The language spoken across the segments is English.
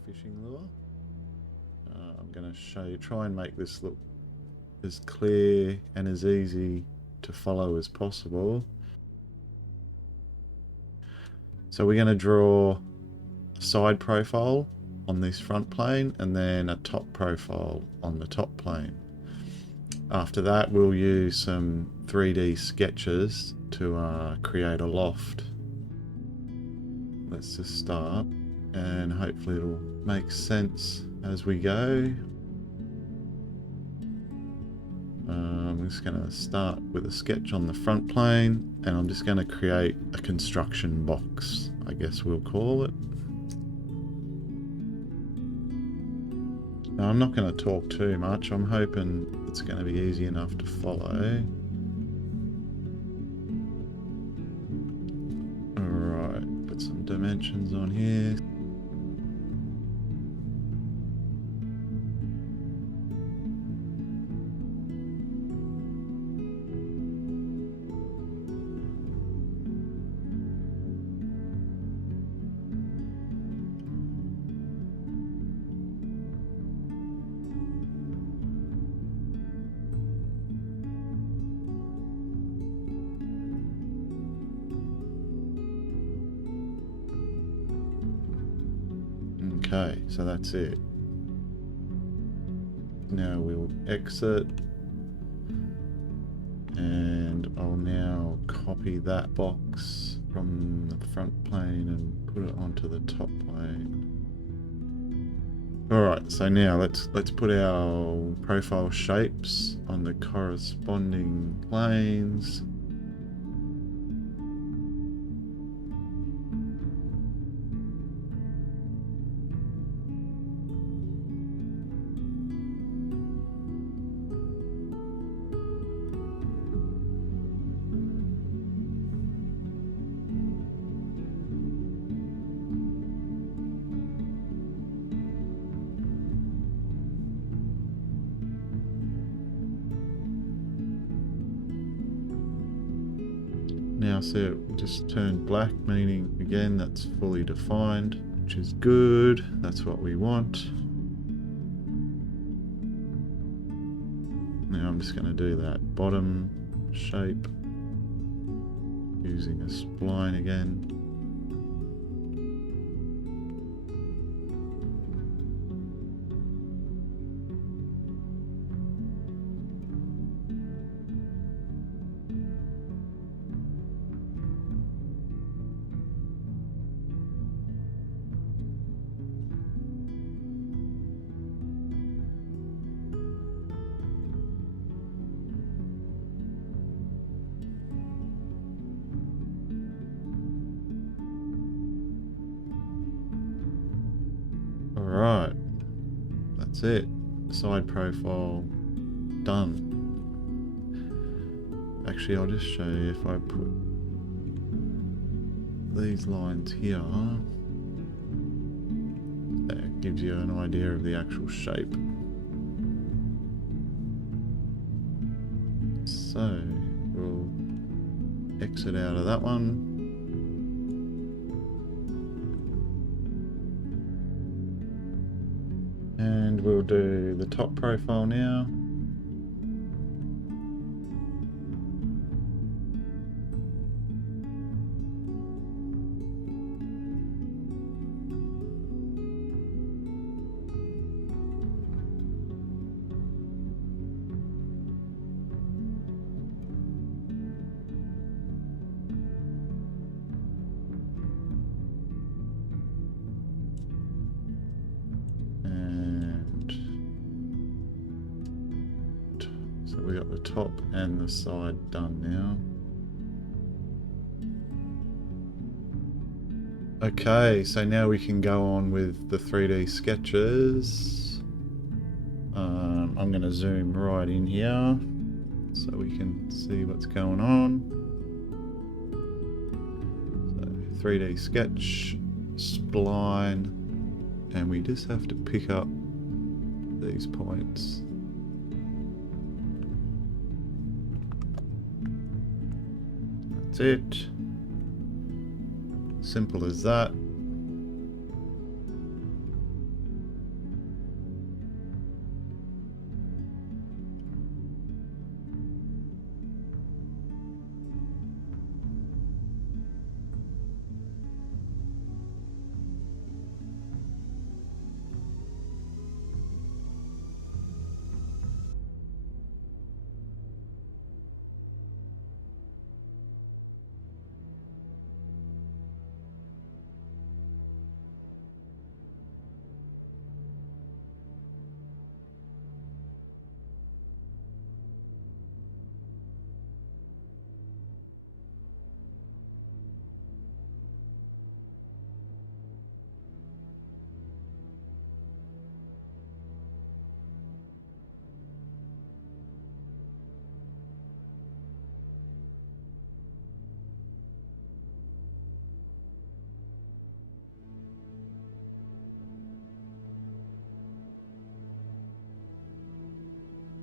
a fishing lure. I'm going to show you, try and make this look as clear and as easy to follow as possible. So we're going to draw a side profile on this front plane and then a top profile on the top plane. After that, we'll use some 3D sketches to create a loft. Let's just start, and hopefully it'll make sense as we go. I'm just going to start with a sketch on the front plane, and I'm just going to create a construction box, I guess we'll call it. Now, I'm not going to talk too much. I'm hoping it's going to be easy enough to follow. Alright, put some dimensions on here. Okay, so that's it. Now we'll exit, and I'll now copy that box from the front plane and put it onto the top plane. Alright, so now let's put our profile shapes on the corresponding planes. Now see it just turned black, meaning again that's fully defined, which is good. That's what we want. Now I'm just going to do that bottom shape using a spline again. Alright, that's it. Side profile done. Actually, I'll just show you if I put these lines here. That gives you an idea of the actual shape. So, we'll exit out of that one. And we'll do the top profile now. So we got the top and the side done now. Okay, so now we can go on with the 3D sketches. I'm going to zoom right in here so we can see what's going on. So 3D sketch, spline, and we just have to pick up these points. That's it. Simple as that.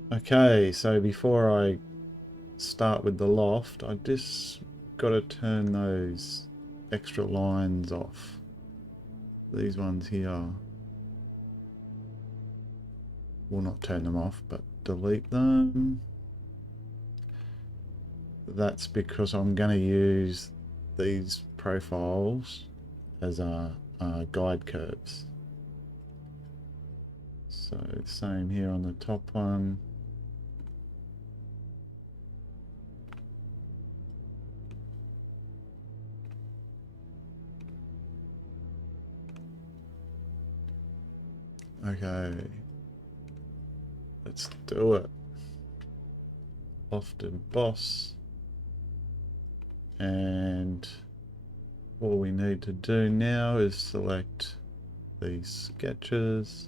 Okay, so before I start with the loft, I just got to turn those extra lines off. These ones here. Will not turn them off, but delete them. That's because I'm going to use these profiles as guide curves. So same here on the top one. Okay, let's do it. Lofted boss. And all we need to do now is select these sketches.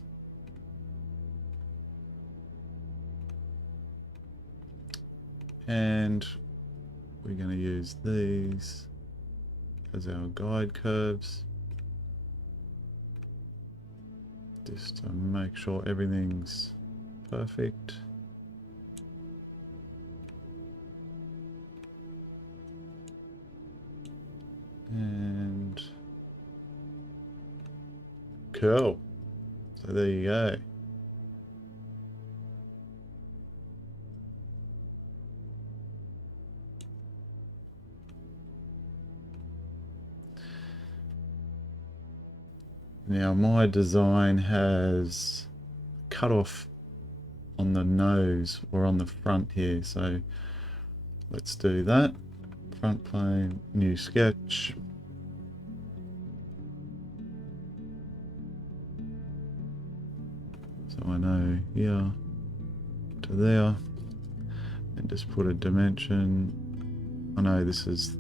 And we're going to use these as our guide curves. Just to make sure everything's perfect. And cool. So there you go. Now my design has cut off on the nose or on the front here, so let's do that. Front plane, new sketch. So I know here to there, and just put a dimension. I know this is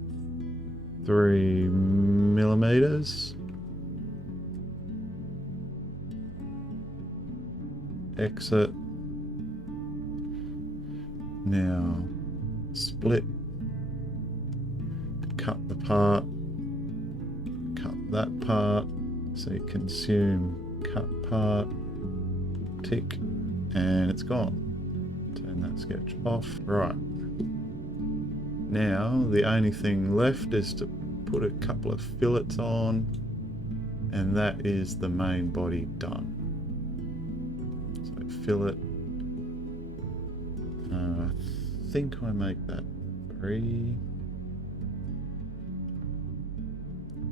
3 millimeters. Exit. Now split, cut the part, cut that part, so you consume cut part, tick, and it's gone. Turn that sketch off. Right. Now the only thing left is to put a couple of fillets on, and that is the main body done. So fillet. I think I make that 3.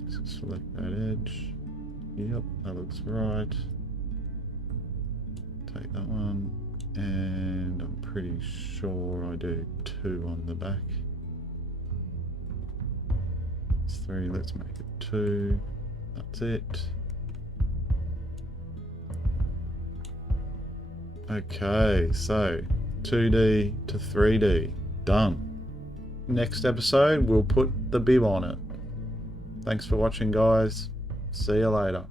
Just select that edge. Yep, that looks right. Take that one, and I'm pretty sure I do 2 on the back. It's 3, let's make it 2. That's it. Okay, so 2D to 3D, done. Next episode, we'll put the bib on it. Thanks for watching, guys. See you later.